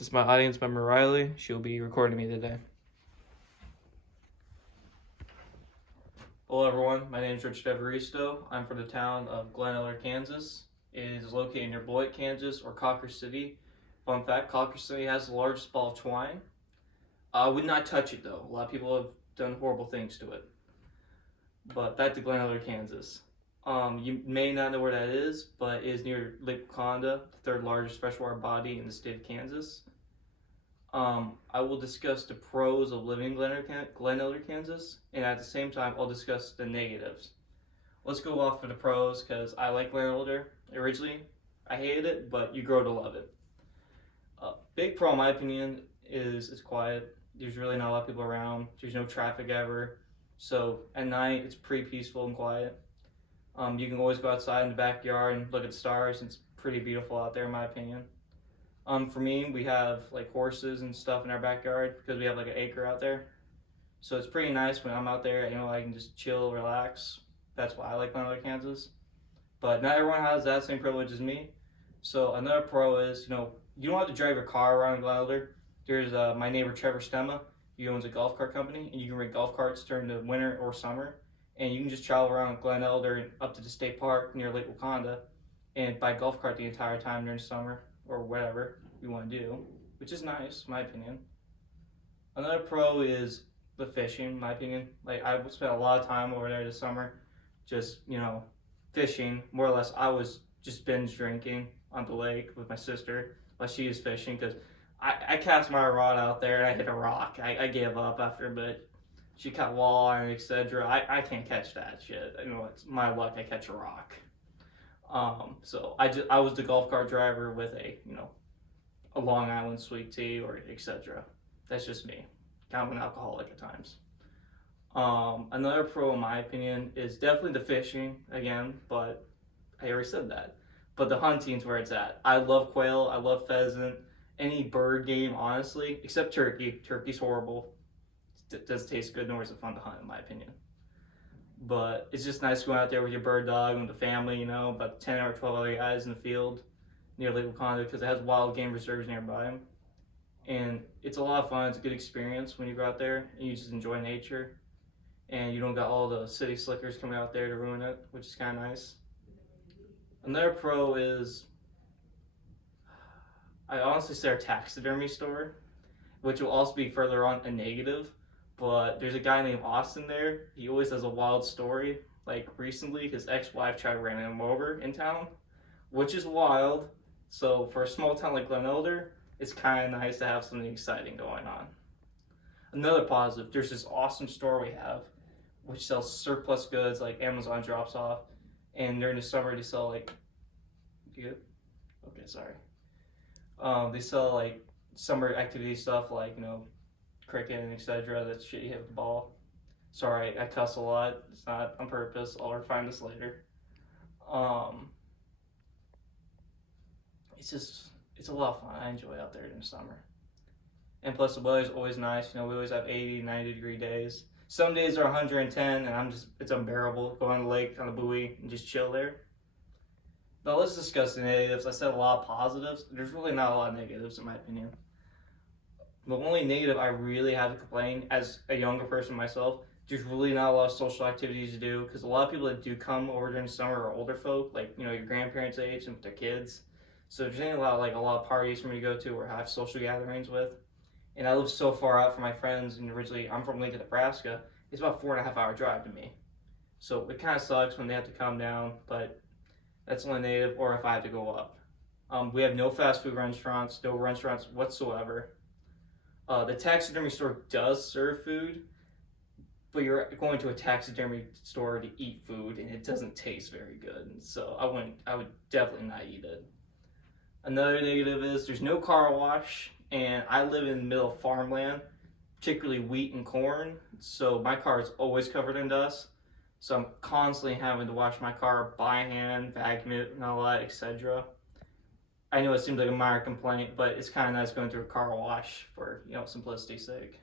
This is my audience member, Riley. She'll be recording me today. Hello, everyone. My name is Richard Evaristo. I'm from the town of Glen Eller, Kansas. It is located near Beloit, Kansas, or Cocker City. Fun fact, Cocker City has the largest ball of twine. I would not touch it, though. A lot of people have done horrible things to it. But back to Glen Eller, Kansas. You may not know where that is, but it is near Lake Wauconda, the third largest freshwater body in the state of Kansas. I will discuss the pros of living in Glen Eller, Kansas, and at the same time, I'll discuss the negatives. Let's go off for the pros, because I like Glen Eller. Originally, I hated it, but you grow to love it. Big pro, in my opinion, is it's quiet. There's really not a lot of people around. There's no traffic ever. So at night, it's pretty peaceful and quiet. You can always go outside in the backyard and look at the stars. It's pretty beautiful out there, in my opinion. For me, we have like horses and stuff in our backyard because we have like an acre out there. So it's pretty nice when I'm out there, I can just chill, relax. That's why I like Glen Eller, Kansas. But not everyone has that same privilege as me. So another pro is, you don't have to drive your car around Glen Eller. There's my neighbor Trevor Stemma. He owns a golf cart company, and you can rent golf carts during the winter or summer. And you can just travel around Glen Eller and up to the state park near Lake Wauconda and buy golf cart the entire time during summer or whatever you want to do, which is nice, in my opinion. Another pro is the fishing, in my opinion. Like, I spent a lot of time over there this summer just, fishing. More or less, I was just binge drinking on the lake with my sister while she was fishing because I cast my rod out there and I hit a rock. I gave up after a bit. She caught walleye, etc. I can't catch that shit. It's my luck. I catch a rock. So I was the golf cart driver with a Long Island sweet tea or etc. That's just me. Kind of an alcoholic at times. Another pro, in my opinion, is definitely the fishing again, but I already said that. But the hunting's where it's at. I love quail. I love pheasant. Any bird game, honestly, except turkey. Turkey's horrible. It doesn't taste good, nor is it fun to hunt, in my opinion. But it's just nice going out there with your bird dog and with the family, about 10 or 12 other guys in the field near Lake Wauconda because it has wild game reserves nearby. And it's a lot of fun. It's a good experience when you go out there and you just enjoy nature. And you don't got all the city slickers coming out there to ruin it, which is kind of nice. Another pro is, I honestly say our taxidermy store, which will also be further on a negative. But there's a guy named Austin there. He always has a wild story. Like recently, his ex-wife tried to run him over in town, which is wild. So for a small town like Glen Eller, it's kind of nice to have something exciting going on. Another positive, there's this awesome store we have, which sells surplus goods like Amazon drops off. And during the summer, they sell like, you good? Okay, sorry. They sell like summer activity stuff like, cricket and etc. That shit you hit with the ball. Sorry, I cuss a lot. It's not on purpose. I'll refine this later. It's a lot of fun. I enjoy out there in the summer. And plus the weather's always nice. We always have 80, 90 degree days. Some days are 110 and it's unbearable. Go on the lake, on the buoy, and just chill there. Now let's discuss the negatives. I said a lot of positives. There's really not a lot of negatives in my opinion. The only negative I really have to complain as a younger person myself, there's really not a lot of social activities to do because a lot of people that do come over during the summer are older folk, like your grandparents' age and with their kids. So there's ain't a lot of parties for me to go to or have social gatherings with. And I live so far out from my friends, and originally I'm from Lincoln, Nebraska. It's about 4.5 hour drive to me. So it kind of sucks when they have to come down, but that's only negative, or if I have to go up. We have no fast food restaurants, no restaurants whatsoever. The taxidermy store does serve food, but you're going to a taxidermy store to eat food, and it doesn't taste very good. So I would definitely not eat it. Another negative is there's no car wash, and I live in the middle of farmland, particularly wheat and corn. So my car is always covered in dust. So I'm constantly having to wash my car by hand, vacuum it, and all that, etc. I know it seems like a minor complaint, but it's kind of nice going through a car wash for, simplicity's sake.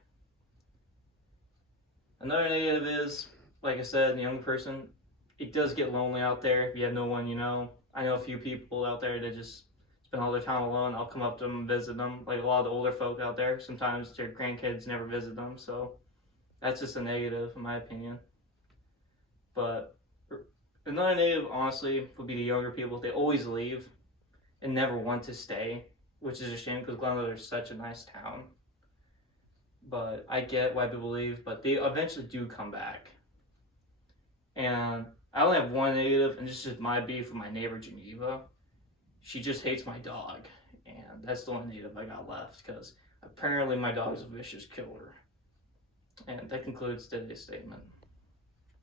Another negative is, like I said, the young person, it does get lonely out there if you have no one you know. I know a few people out there that just another town alone, I'll come up to them and visit them. Like a lot of the older folk out there, sometimes their grandkids never visit them, so that's just a negative in my opinion. But another negative, honestly, would be the younger people. They always leave and never want to stay, which is a shame because Glen Elder is such a nice town. But I get why people leave, but they eventually do come back. And I only have one negative, and this is just my beef with my neighbor Geneva. She just hates my dog, and that's the only negative I got left because apparently my dog is a vicious killer. And that concludes today's statement.